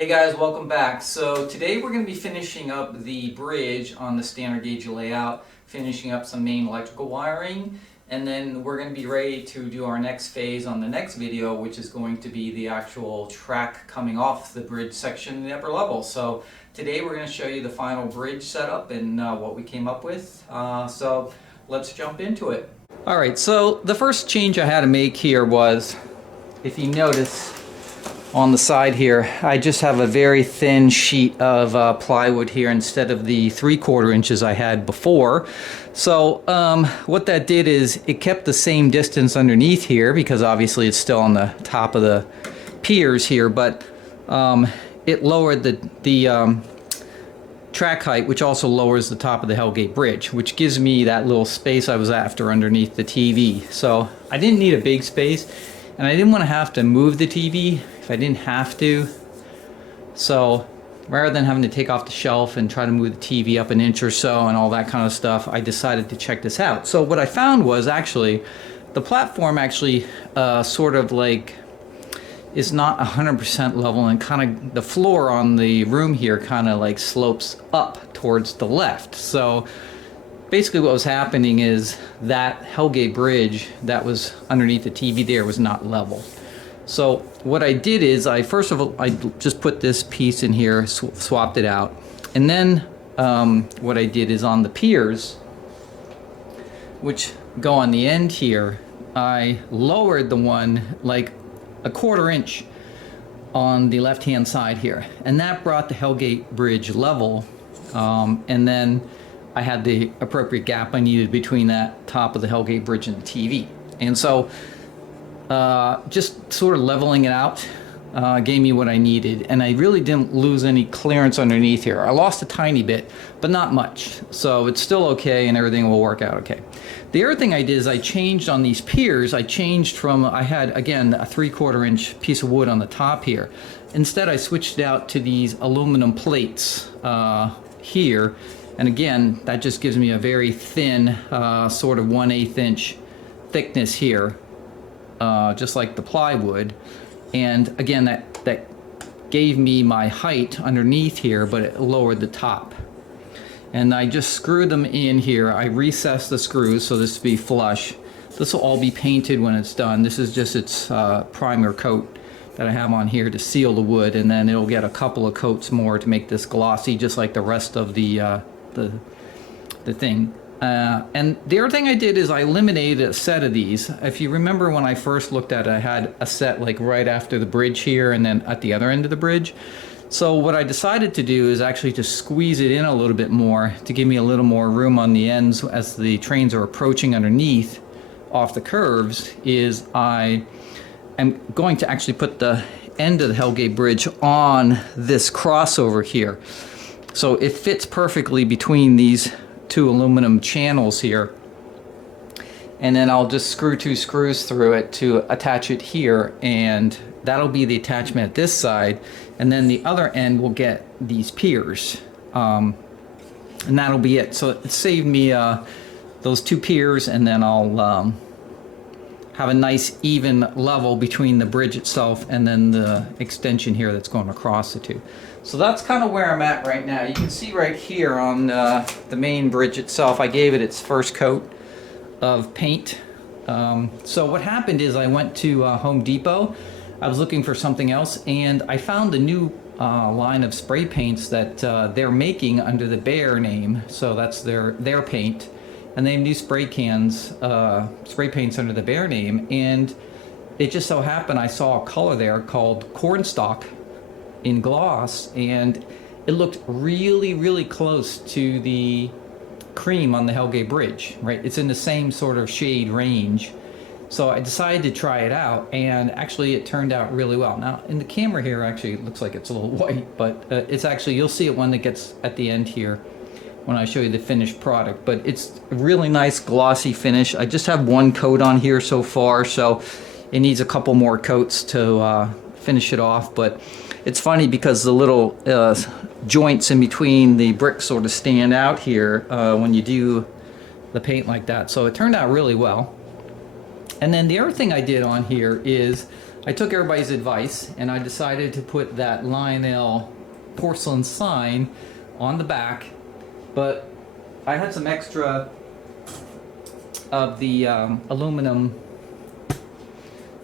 Hey guys, welcome back. So today we're going to be finishing up the bridge on the standard gauge layout, finishing up some main electrical wiring, and then we're going to be ready to do our next phase on the next video, which is going to be the actual track coming off the bridge section in the upper level. So today we're going to show you the final bridge setup and what we came up with. So let's jump into it. Alright, so the first change I had to make here was, if you notice, on the side here, I just have a very thin sheet of plywood here instead of the 3/4 inches I had before. So what that did is it kept the same distance underneath here, because obviously it's still on the top of the piers here, but it lowered the track height, which also lowers the top of the Hellgate Bridge, which gives me that little space I was after underneath the TV. So I didn't need a big space, and I didn't want to have to move the TV if I didn't have to. So rather than having to take off the shelf and try to move the TV up an inch or so and all that kind of stuff, I decided to check this out. So what I found was actually the platform actually sort of like is not 100% level, and kind of the floor on the room here kind of like slopes up towards the left. So basically what was happening is that Hellgate Bridge that was underneath the TV there was not level. So what I did is I just put this piece in here, swapped it out, and then what I did is on the piers, which go on the end here, I lowered the one like a 1/4 inch on the left hand side here, and that brought the Hellgate Bridge level, and then I had the appropriate gap I needed between that top of the Hellgate Bridge and the TV. And so just sort of leveling it out gave me what I needed, and I really didn't lose any clearance underneath here. I lost a tiny bit, but not much, so it's still okay and everything will work out okay. The other thing I did is I changed on these piers. I changed from, I had again a 3/4 inch piece of wood on the top here. Instead I switched it out to these aluminum plates here, and again that just gives me a very thin sort of 1/8 inch thickness here, just like the plywood. And again that gave me my height underneath here, but it lowered the top. And I just screwed them in here. I recessed the screws so this will be flush. This will all be painted when it's done. This is just its primer coat that I have on here to seal the wood, and then it'll get a couple of coats more to make this glossy, just like the rest of the thing. And the other thing I did is I eliminated a set of these. If you remember when I first looked at it, I had a set like right after the bridge here and then at the other end of the bridge. So what I decided to do is actually to squeeze it in a little bit more to give me a little more room on the ends as the trains are approaching underneath off the curves. Is I am going to actually put the end of the Hellgate Bridge on this crossover here. So it fits perfectly between these two aluminum channels here, and then I'll just screw 2 screws through it to attach it here, and that'll be the attachment at this side, and then the other end will get these piers, and that'll be it. So it saved me those 2 piers, and then I'll have a nice even level between the bridge itself and then the extension here that's going across the two. So that's kind of where I'm at right now. You can see right here on the main bridge itself, I gave it its first coat of paint. So what happened is I went to Home Depot. I was looking for something else, and I found a new line of spray paints that they're making under the Behr name. So that's their paint. And they have new spray paints under the Behr name, and it just so happened I saw a color there called Cornstalk in gloss, and it looked really, really close to the cream on the Hellgate Bridge, right? It's in the same sort of shade range. So I decided to try it out, and actually it turned out really well. Now in the camera here, actually it looks like it's a little white, but it's actually, you'll see it when it gets at the end here when I show you the finished product. But it's a really nice glossy finish. I just have 1 coat on here so far, so it needs a couple more coats to finish it off. But it's funny because the little joints in between the bricks sort of stand out here when you do the paint like that. So it turned out really well. And then the other thing I did on here is I took everybody's advice and I decided to put that Lionel porcelain sign on the back, but I had some extra of the aluminum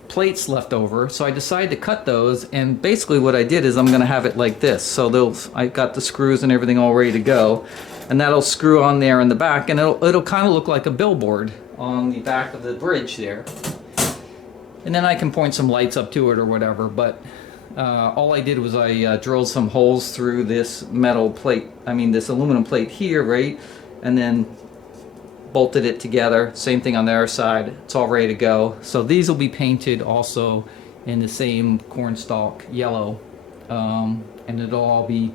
plates left over, so I decided to cut those, and basically what I did is I'm going to have it like this. So I got the screws and everything all ready to go, and that'll screw on there in the back, and it'll kind of look like a billboard on the back of the bridge there. And then I can point some lights up to it or whatever, but all I did was I drilled some holes through this metal plate, this aluminum plate here, right? And then bolted it together. Same thing on the other side. It's all ready to go. So these will be painted also in the same cornstalk yellow. And it'll all be,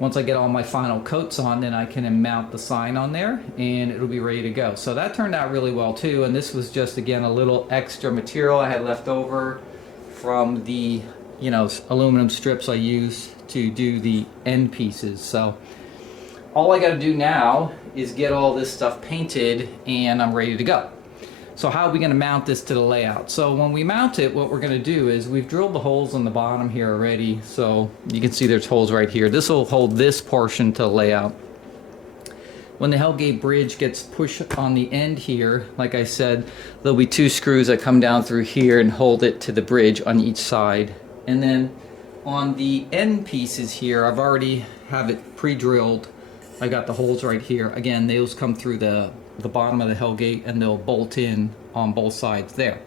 once I get all my final coats on, then I can mount the sign on there and it'll be ready to go. So that turned out really well too. And this was just, again, a little extra material I had left over from the, aluminum strips I used to do the end pieces. So all I got to do now is get all this stuff painted and I'm ready to go. So how are we going to mount this to the layout? So when we mount it, what we're going to do is we've drilled the holes on the bottom here already. So you can see there's holes right here. This will hold this portion to the layout. When the Hellgate bridge gets pushed on the end here, like I said, there'll be 2 screws that come down through here and hold it to the bridge on each side. And then on the end pieces here, I've already have it pre-drilled. I got the holes right here. Again, those come through the bottom of the Hellgate and they'll bolt in on both sides there.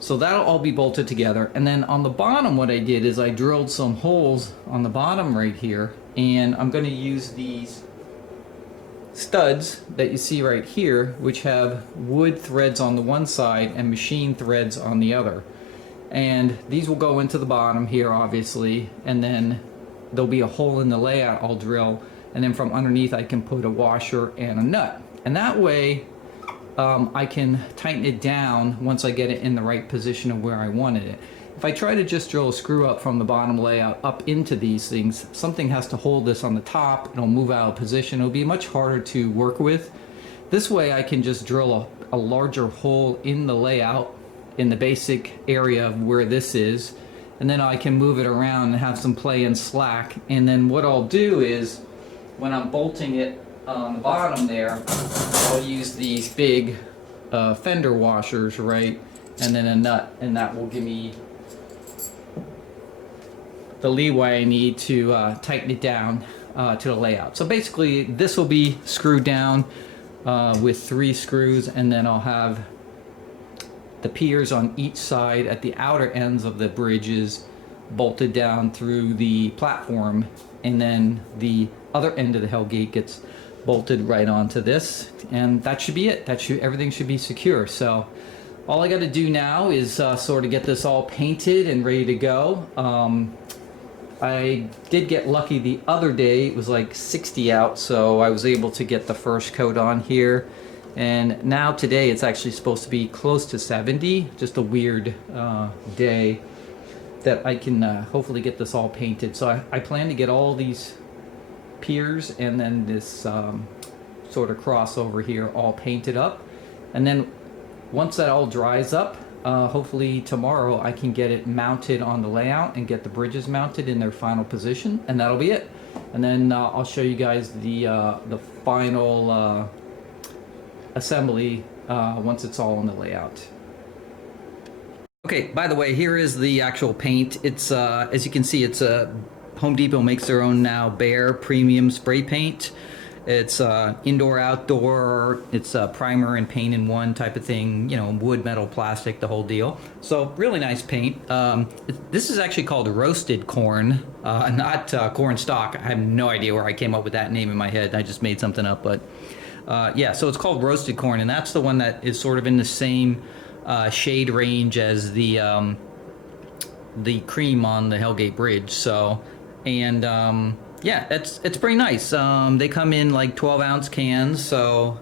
So that'll all be bolted together. And then on the bottom, what I did is I drilled some holes on the bottom right here, and I'm going to use these studs that you see right here, which have wood threads on the one side and machine threads on the other. And these will go into the bottom here, obviously, and then there'll be a hole in the layout I'll drill. And then from underneath I can put a washer and a nut. And that way I can tighten it down once I get it in the right position of where I wanted it. If I try to just drill a screw up from the bottom layout up into these things, something has to hold this on the top. It'll move out of position. It'll be much harder to work with. This way I can just drill a larger hole in the layout in the basic area of where this is. And then I can move it around and have some play and slack. And then what I'll do is, when I'm bolting it on the bottom there, I'll use these big fender washers, right? And then a nut, and that will give me the leeway I need to tighten it down to the layout. So basically, this will be screwed down with 3 screws, and then I'll have the piers on each side at the outer ends of the bridges bolted down through the platform, and then the other end of the Hellgate gets bolted right onto this, and that should be it. Everything should be secure. So all I got to do now is sort of get this all painted and ready to go. I did get lucky the other day. It was like 60 out, so I was able to get the first coat on here. And now today it's actually supposed to be close to 70. Just a weird day that I can hopefully get this all painted. So I plan to get all these piers and then this sort of crossover here all painted up. And then once that all dries up, hopefully tomorrow I can get it mounted on the layout and get the bridges mounted in their final position, and that'll be it. And then I'll show you guys the final assembly once it's all on the layout. Okay, by the way, here is the actual paint. It's as you can see, it's Home Depot makes their own now Bear Premium Spray Paint. It's indoor, outdoor. It's primer and paint in one type of thing. You know, wood, metal, plastic, the whole deal. So really nice paint. This is actually called roasted corn, not corn stalk. I have no idea where I came up with that name in my head. I just made something up, but yeah. So it's called roasted corn, and that's the one that is sort of in the same shade range as the cream on the Hellgate Bridge. So, and yeah, it's pretty nice. They come in like 12-ounce cans. So,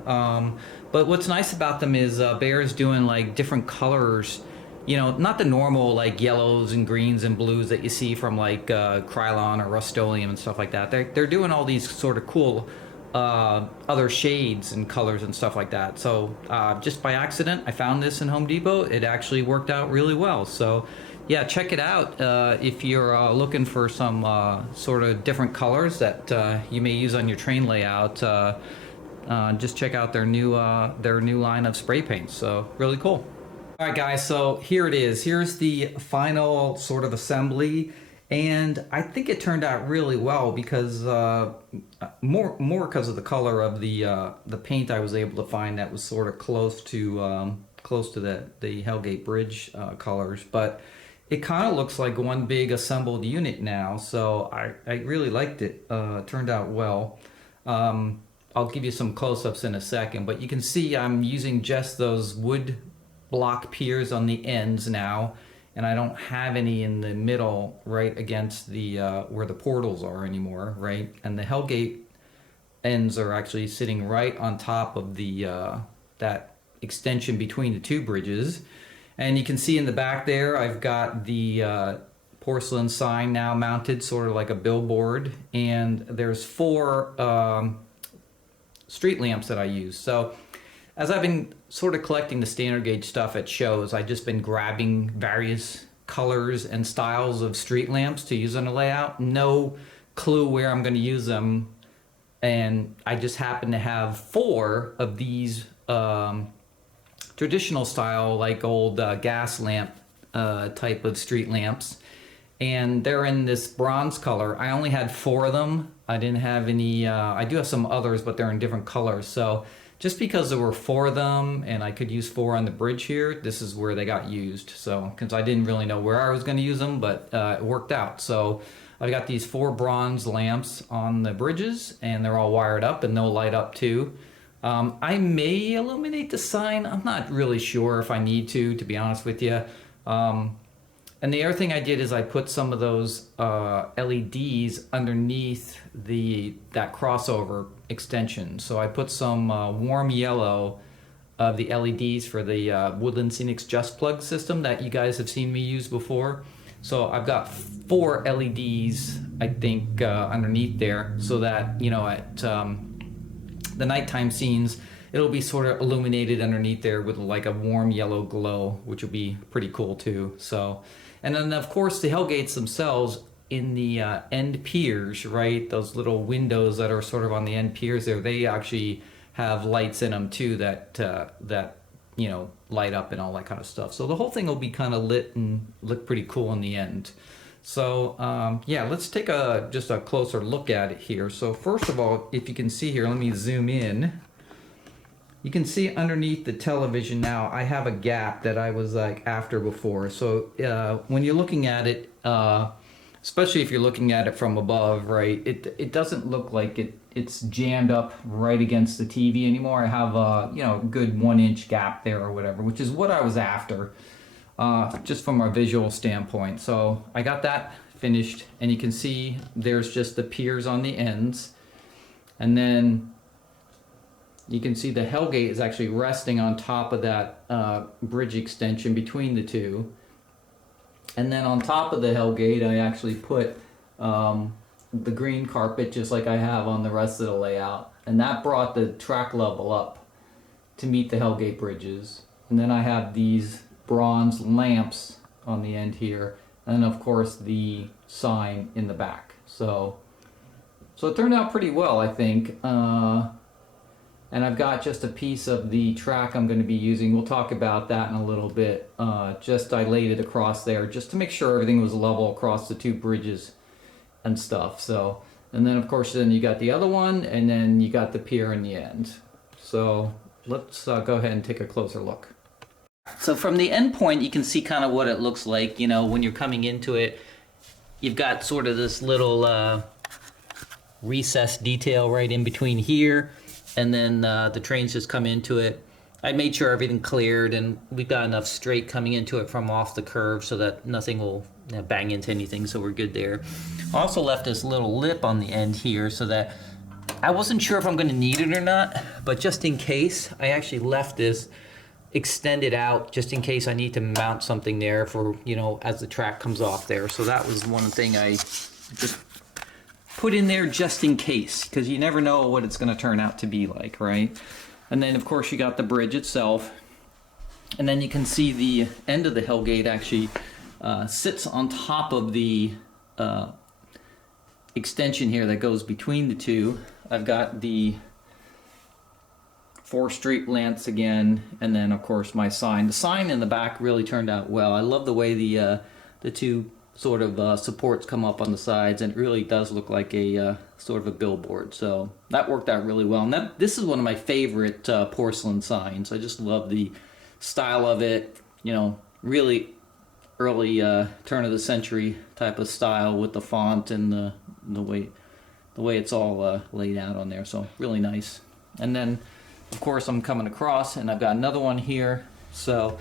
but what's nice about them is Bear's doing like different colors. You know, not the normal like yellows and greens and blues that you see from like Krylon or Rust-Oleum and stuff like that. They're doing all these sort of cool other shades and colors and stuff like that. So just by accident, I found this in Home Depot. It actually worked out really well. So yeah, check it out if you're looking for some sort of different colors that you may use on your train layout. Just check out their new line of spray paints. So really cool. All right, guys. So here it is. Here's the final sort of assembly, and I think it turned out really well because more because of the color of the paint I was able to find that was sort of close to the Hellgate Bridge colors, but it kind of looks like one big assembled unit now, so I really liked it. Turned out well. I'll give you some close-ups in a second, but you can see I'm using just those wood block piers on the ends now, and I don't have any in the middle right against the where the portals are anymore, right? And the Hellgate ends are actually sitting right on top of the that extension between the two bridges. And you can see in the back there, I've got the porcelain sign now mounted, sort of like a billboard. And there's 4 street lamps that I use. So as I've been sort of collecting the standard gauge stuff at shows, I've just been grabbing various colors and styles of street lamps to use on a layout. No clue where I'm going to use them. And I just happen to have 4 of these traditional style, like old gas lamp type of street lamps, and they're in this bronze color. I only had 4 of them. I didn't have any, I do have some others, but they're in different colors. So just because there were 4 of them and I could use 4 on the bridge here, this is where they got used. So, because I didn't really know where I was going to use them, but it worked out. So I got these 4 bronze lamps on the bridges, and they're all wired up and they'll light up too. I may illuminate the sign. I'm not really sure if I need to be honest with you. And the other thing I did is I put some of those LEDs underneath that crossover extension. So I put some warm yellow of the LEDs for the Woodland Scenics Just Plug system that you guys have seen me use before. So I've got 4 LEDs, I think, underneath there, so that, you know, at the nighttime scenes, it'll be sort of illuminated underneath there with like a warm yellow glow, which will be pretty cool too. So, and then of course the Hellgates themselves in the end piers, right? Those little windows that are sort of on the end piers there, they actually have lights in them too that you know, light up and all that kind of stuff. So the whole thing will be kind of lit and look pretty cool in the end. So yeah, let's take just a closer look at it here. So first of all, if you can see here, let me zoom in. You can see underneath the television now, I have a gap that I was like after before. So when you're looking at it, especially if you're looking at it from above, right, it doesn't look like it's jammed up right against the TV anymore. I have a, you know, a good 1-inch gap there or whatever, which is what I was after. Just from a visual standpoint. So I got that finished, and you can see there's just the piers on the ends, and then you can see the Hellgate is actually resting on top of that bridge extension between the two. And then on top of the Hellgate, I actually put the green carpet just like I have on the rest of the layout, and that brought the track level up to meet the Hellgate bridges. And then I have these bronze lamps on the end here, and of course the sign in the back. So it turned out pretty well, I think. And I've got just a piece of the track I'm going to be using. We'll talk about that in a little bit. Just I laid it across there just to make sure everything was level across the 2 bridges and stuff. So, and then of course then you got the other one, and then you got the pier in the end. So let's go ahead and take a closer look. So from the end point, you can see kind of what it looks like. You know, when you're coming into it, you've got sort of this little recessed detail right in between here, and then the trains just come into it. I made sure everything cleared, and we've got enough straight coming into it from off the curve so that nothing will bang into anything, so we're good there. I also left this little lip on the end here so that I wasn't sure if I'm going to need it or not, but just in case, I actually left this extended out just in case I need to mount something there for, you know, as the track comes off there. So that was one thing I just put in there just in case, because you never know what it's going to turn out to be like, right? And then of course you got the bridge itself, and then you can see the end of the Hellgate actually sits on top of the extension here that goes between the two. I've got the 4 street lamps again, and then of course my sign. The sign in the back really turned out well. I love the way the two sort of supports come up on the sides, and it really does look like a sort of a billboard. So that worked out really well. And this is one of my favorite porcelain signs. I just love the style of it. You know, really early turn of the century type of style with the font and the way it's all laid out on there. So really nice. And then of course I'm coming across and I've got another one here. So,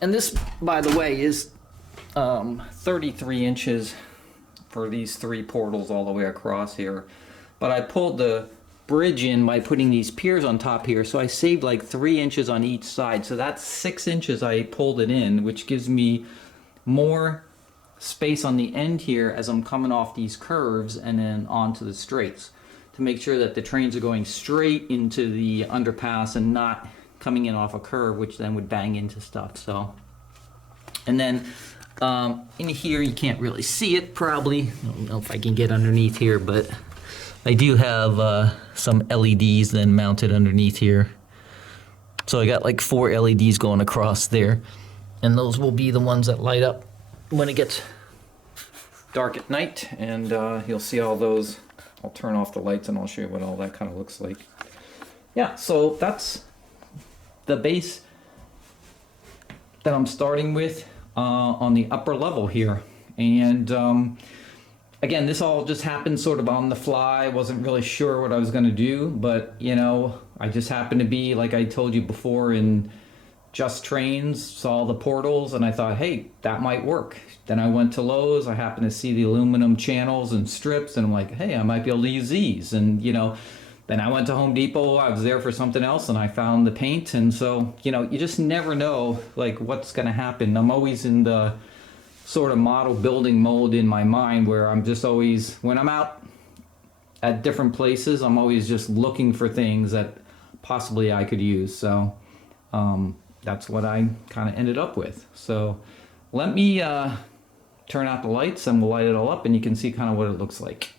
and this, by the way, is 33 inches for these 3 portals all the way across here. But I pulled the bridge in by putting these piers on top here, so I saved like 3 inches on each side. So that's 6 inches I pulled it in, which gives me more space on the end here as I'm coming off these curves and then onto the straights, to make sure that the trains are going straight into the underpass and not coming in off a curve, which then would bang into stuff. So, and then in here you can't really see it probably. I don't know if I can get underneath here, but I do have some LEDs then mounted underneath here. So I got like 4 LEDs going across there, and those will be the ones that light up when it gets dark at night, and you'll see all those. I'll turn off the lights and I'll show you what all that kind of looks like. Yeah, so that's the base that I'm starting with on the upper level here. And again, this all just happened sort of on the fly. I wasn't really sure what I was going to do, but you know, I just happened to be, like I told you before, in Just Trains, saw the portals, and I thought, hey, that might work. Then I went to Lowe's, I happened to see the aluminum channels and strips, and I'm like, hey, I might be able to use these. And you know, then I went to Home Depot, I was there for something else, and I found the paint. And so, you know, you just never know like what's gonna happen. I'm always in the sort of model building mode in my mind, where I'm just always, when I'm out at different places, I'm always just looking for things that possibly I could use. So that's what I kind of ended up with. So let me turn out the lights and we'll light it all up, and you can see kind of what it looks like.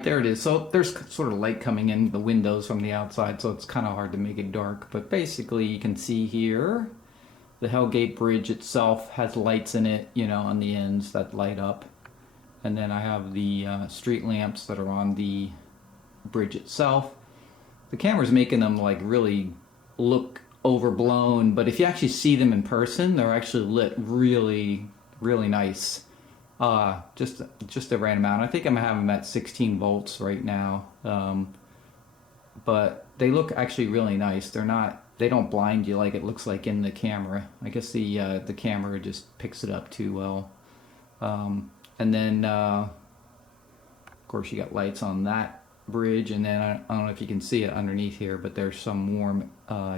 There it is. So there's sort of light coming in the windows from the outside, so it's kind of hard to make it dark. But basically you can see here the Hellgate Bridge itself has lights in it, you know, on the ends that light up. And then I have the street lamps that are on the bridge itself. The camera's making them like really look overblown, but if you actually see them in person, they're actually lit really, really nice. Just a random amount. I think I'm having them at 16 volts right now. But they look actually really nice. They don't blind you like it looks like in the camera. I guess the camera just picks it up too well. And then of course you got lights on that bridge, and then I don't know if you can see it underneath here, but there's some warm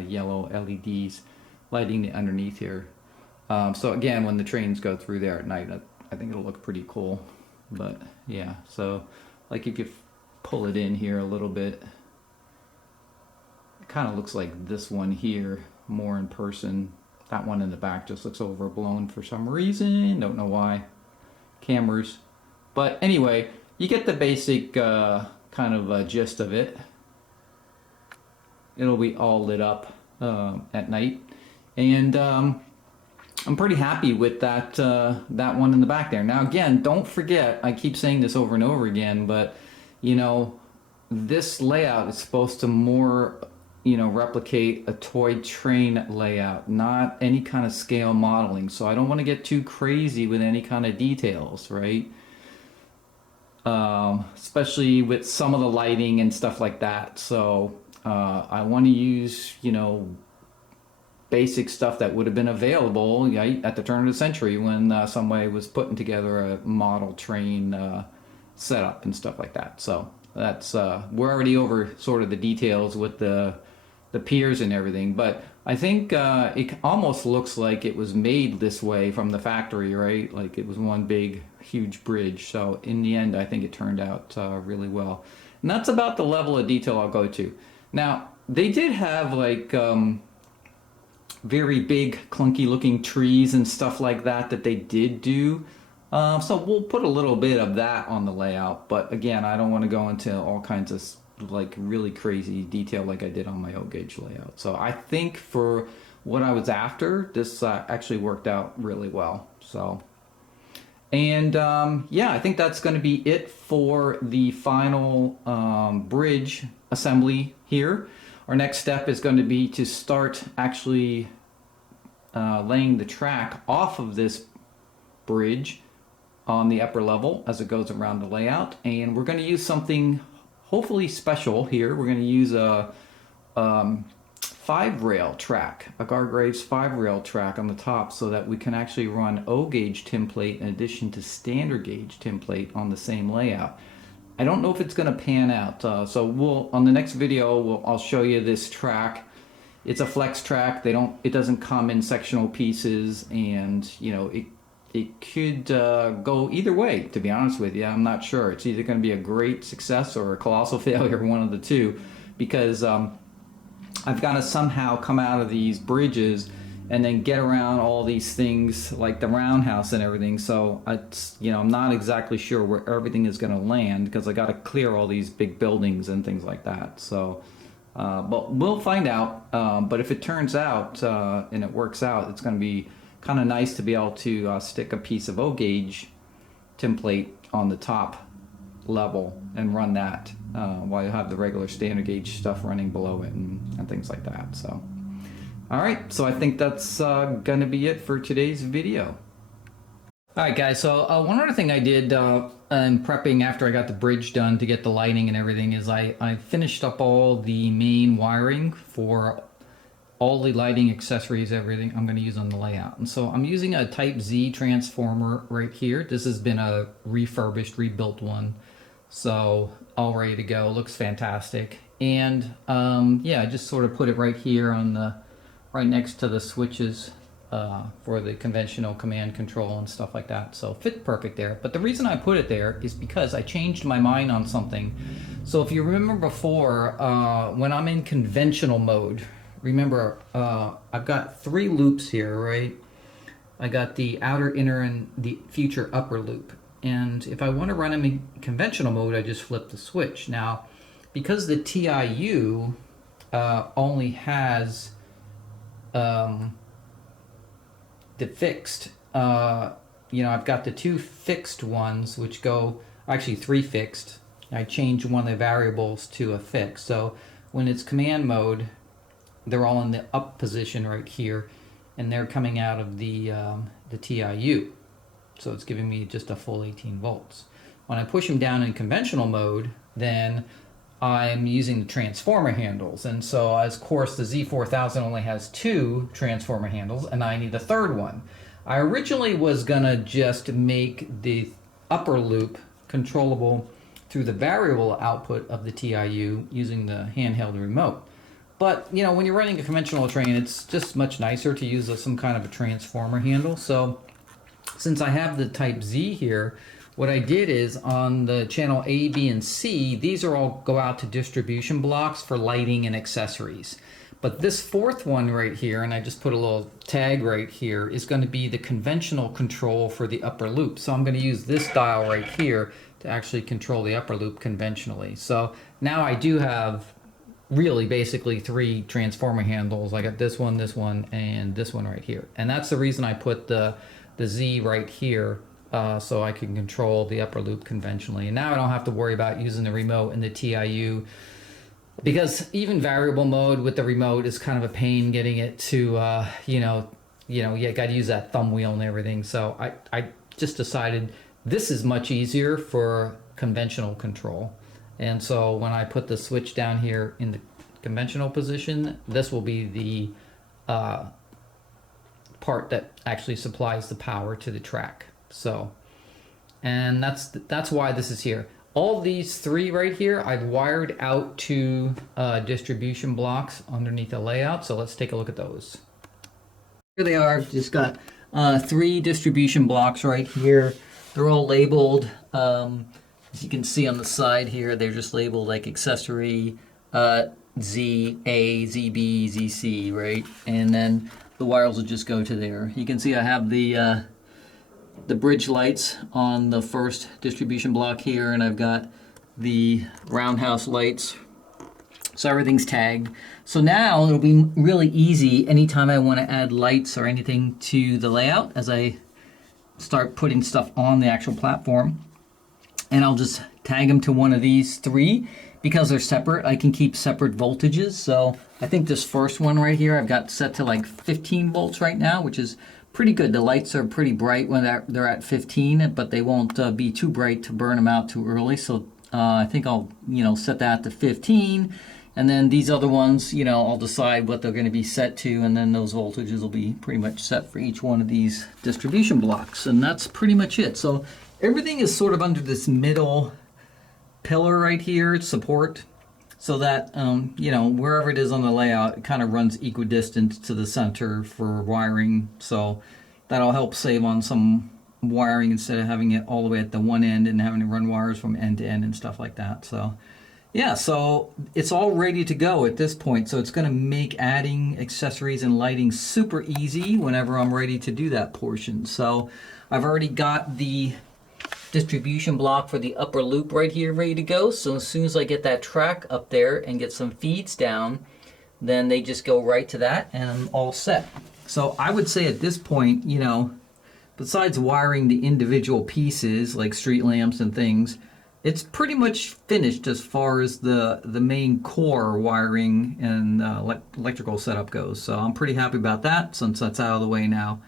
yellow LEDs lighting the underneath here. So again, when the trains go through there at night, I think it'll look pretty cool. But yeah, so like if you pull it in here a little bit, it kind of looks like this one here more in person. That one in the back just looks overblown for some reason, don't know why. Cameras. But anyway, you get the basic kind of gist of it. It'll be all lit up at night, and I'm pretty happy with that one in the back there. Now again, don't forget, I keep saying this over and over again, but you know, this layout is supposed to more, you know, replicate a toy train layout, not any kind of scale modeling. So I don't want to get too crazy with any kind of details, right? Especially with some of the lighting and stuff like that. So I want to use, you know, basic stuff that would have been available, right, at the turn of the century when somebody was putting together a model train setup and stuff like that. So that's we're already over sort of the details with the piers and everything, but I think it almost looks like it was made this way from the factory, right? Like it was one big huge bridge. So in the end, I think it turned out really well, and that's about the level of detail I'll go to. Now they did have like very big clunky looking trees and stuff like that they did do. So we'll put a little bit of that on the layout, but again, I don't want to go into all kinds of like really crazy detail like I did on my oak gauge layout. So I think for what I was after, this actually worked out really well. So, and yeah, I think that's going to be it for the final bridge assembly here. Our next step is going to be to start actually laying the track off of this bridge on the upper level as it goes around the layout, and we're going to use something hopefully special here. We're going to use a 5-rail track, a Gargraves 5-rail track on the top, so that we can actually run O gauge template in addition to standard gauge template on the same layout. I don't know if it's going to pan out, so we'll on the next video I'll show you this track. It's a flex track. It doesn't come in sectional pieces, and you know it could go either way, to be honest with you. I'm not sure. It's either going to be a great success or a colossal failure, one of the two, because I've got to somehow come out of these bridges and then get around all these things like the roundhouse and everything. So I'm not exactly sure where everything is going to land, because I got to clear all these big buildings and things like that. So, but we'll find out. But if it turns out and it works out, it's going to be kind of nice to be able to stick a piece of O gauge template on the top level and run that while you have the regular standard gauge stuff running below it and things like that. So, all right, so I think that's gonna be it for today's video. All right, guys, so one other thing I did in prepping after I got the bridge done to get the lighting and everything is I finished up all the main wiring for all the lighting accessories, everything I'm going to use on the layout. And so I'm using a Type Z transformer right here. This has been a refurbished, rebuilt one. So all ready to go, looks fantastic. And yeah, I just sort of put it right here on the, right next to the switches for the conventional command control and stuff like that. So fit perfect there. But the reason I put it there is because I changed my mind on something. So if you remember before, when I'm in conventional mode, remember, I've got 3 loops here, right? I got the outer, inner, and the future upper loop. And if I want to run them in conventional mode, I just flip the switch. Now, because the TIU only has the fixed, I've got the 2 fixed ones, which go, actually 3 fixed. I changed one of the variables to a fixed. So when it's command mode, they're all in the up position right here, and they're coming out of the TIU. So it's giving me just a full 18 volts. When I push them down in conventional mode, then I'm using the transformer handles. And so, of course, the Z4000 only has 2 transformer handles, and I need a 3rd one. I originally was gonna just make the upper loop controllable through the variable output of the TIU using the handheld remote. But, when you're running a conventional train, it's just much nicer to use some kind of a transformer handle. So, since I have the Type Z here, what I did is on the channel A, B, and C, these are all go out to distribution blocks for lighting and accessories. But this 4th one right here, and I just put a little tag right here, is going to be the conventional control for the upper loop. So I'm going to use this dial right here to actually control the upper loop conventionally. So now I do have really basically 3 transformer handles. I got this one, and this one right here. And that's the reason I put the Z right here, so I can control the upper loop conventionally. And now I don't have to worry about using the remote and the TIU, because even variable mode with the remote is kind of a pain getting it to, you got to use that thumb wheel and everything. So I just decided this is much easier for conventional control. And so when I put the switch down here in the conventional position, this will be the part that actually supplies the power to the track. So, and that's why this is here. All these 3 right here, I've wired out to distribution blocks underneath the layout. So let's take a look at those. Here they are. Just got 3 distribution blocks right here. They're all labeled. As you can see on the side here, they're just labeled like accessory ZA, ZB, ZC, right? And then the wires will just go to there. You can see I have the bridge lights on the first distribution block here, and I've got the roundhouse lights. So everything's tagged. So now it'll be really easy anytime I want to add lights or anything to the layout as I start putting stuff on the actual platform. And I'll just tag them to one of these three. Because they're separate, I can keep separate voltages. So I think this first one right here I've got set to like 15 volts right now, which is pretty good. The lights are pretty bright when they're at 15, but they won't be too bright to burn them out too early. So I think I'll set that to 15. And then these other ones, I'll decide what they're going to be set to, and then those voltages will be pretty much set for each one of these distribution blocks. And that's pretty much it. So everything is sort of under this middle pillar right here, support, so that, wherever it is on the layout, it kind of runs equidistant to the center for wiring. So that'll help save on some wiring instead of having it all the way at the one end and having to run wires from end to end and stuff like that. So yeah, so it's all ready to go at this point. So it's going to make adding accessories and lighting super easy whenever I'm ready to do that portion. So I've already got the distribution block for the upper loop right here ready to go. So as soon as I get that track up there and get some feeds down, then they just go right to that and I'm all set. So I would say at this point, besides wiring the individual pieces like street lamps and things, it's pretty much finished as far as the main core wiring and electrical setup goes. So I'm pretty happy about that since that's out of the way now.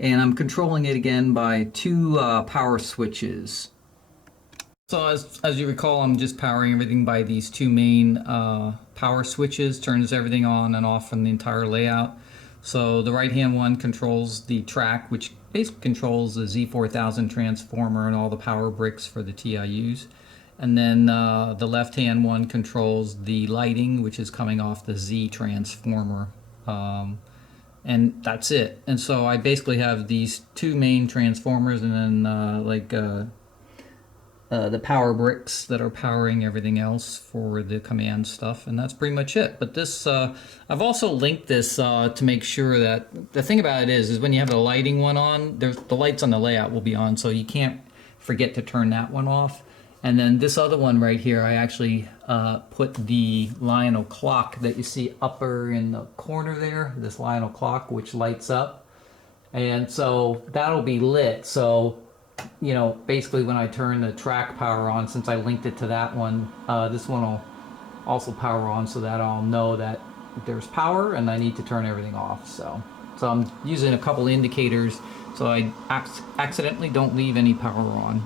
And I'm controlling it again by two power switches. So as you recall, I'm just powering everything by these two main power switches, turns everything on and off on the entire layout. So the right hand one controls the track, which basically controls the Z4000 transformer and all the power bricks for the TIUs. And then the left hand one controls the lighting, which is coming off the Z transformer. And that's it. And so I basically have these two main transformers and then the power bricks that are powering everything else for the command stuff, and that's pretty much it. But this, I've also linked this to make sure that the thing about it is when you have the lighting one on, the lights on the layout will be on, so you can't forget to turn that one off. And then this other one right here, I actually put the Lionel clock that you see upper in the corner there, this Lionel clock, which lights up. And so that'll be lit. So, basically when I turn the track power on, since I linked it to that one, this one will also power on so that I'll know that there's power and I need to turn everything off. So I'm using a couple indicators so I accidentally don't leave any power on.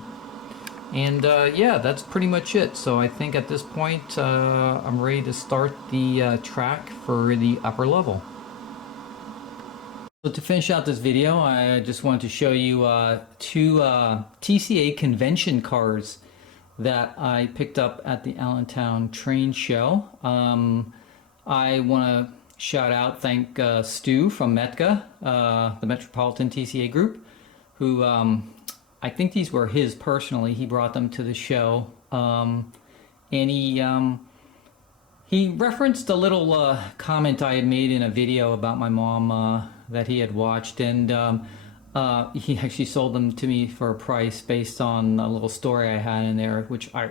And yeah, that's pretty much it. So I think at this point I'm ready to start the track for the upper level. So to finish out this video, I just wanted to show you two TCA Convention Cards that I picked up at the Allentown Train Show. I want to thank Stu from METCA, the Metropolitan TCA Group, who I think these were his personally. He brought them to the show, and he referenced a little comment I had made in a video about my mom that he had watched, and he actually sold them to me for a price based on a little story I had in there, which I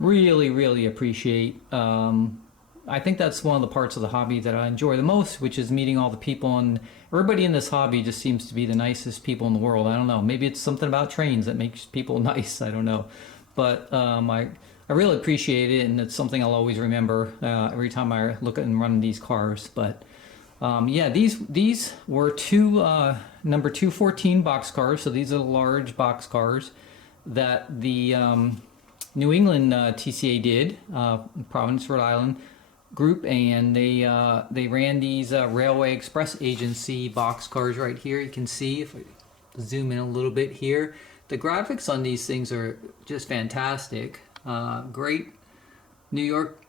really, really appreciate. I think that's one of the parts of the hobby that I enjoy the most, which is meeting all the people, and everybody in this hobby just seems to be the nicest people in the world. I don't know, maybe it's something about trains that makes people nice, I don't know. But I really appreciate it, and it's something I'll always remember every time I look at and run these cars. But yeah, these were two number 214 boxcars, so these are the large boxcars that the New England TCA did, Providence, Rhode Island group, and they ran these Railway Express Agency boxcars right here. You can see if I zoom in a little bit here, the graphics on these things are just fantastic. Great New York,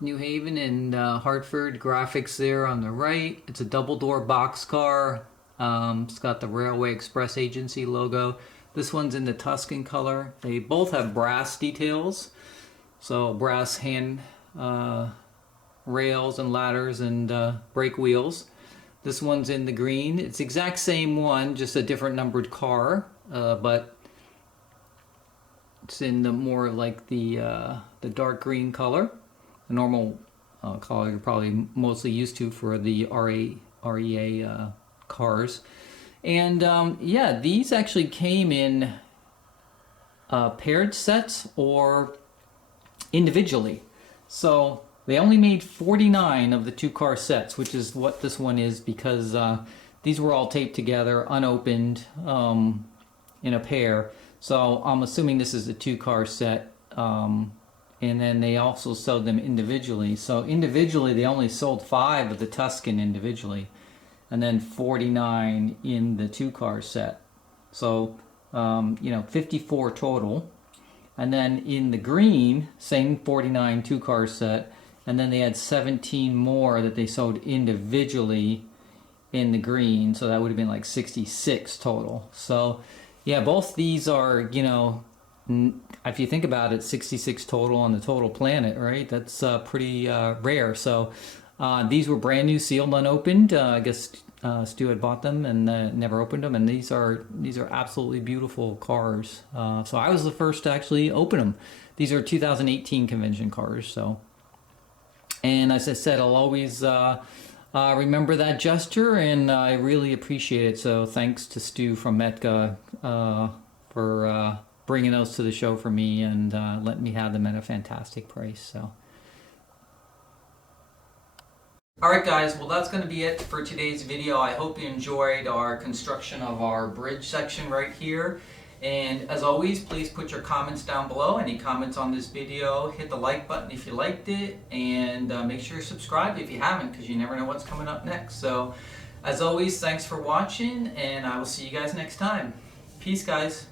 New Haven, and Hartford graphics there on the right. It's a double door boxcar. It's got the Railway Express Agency logo. This one's in the Tuscan color. They both have brass details, so brass hand rails and ladders and brake wheels. This one's in the green. It's the exact same one, just a different numbered car, but it's in the more like the dark green color, the normal color you're probably mostly used to for the REA cars. And yeah, these actually came in paired sets or individually. So they only made 49 of the 2-car sets, which is what this one is, because these were all taped together, unopened, in a pair. So I'm assuming this is a 2-car set. And then they also sold them individually. So individually, they only sold 5 of the Tuscan individually, and then 49 in the 2-car set. So, 54 total. And then in the green, same 49 2-car set. And then they had 17 more that they sold individually in the green. So that would have been like 66 total. So, yeah, both these are, if you think about it, 66 total on the total planet, right? That's pretty rare. So these were brand new, sealed, unopened. I guess Stu had bought them and never opened them. And these are absolutely beautiful cars. So I was the first to actually open them. These are 2018 convention cars. So, and as I said, I'll always remember that gesture, and I really appreciate it. So thanks to Stu from Metka for bringing those to the show for me and letting me have them at a fantastic price. So, alright guys, well that's going to be it for today's video. I hope you enjoyed our construction of our bridge section right here. And as always, please put your comments down below. Any comments on this video, hit the like button if you liked it, and make sure you subscribe if you haven't, because you never know what's coming up next. So as always, thanks for watching, and I will see you guys next time. Peace, guys.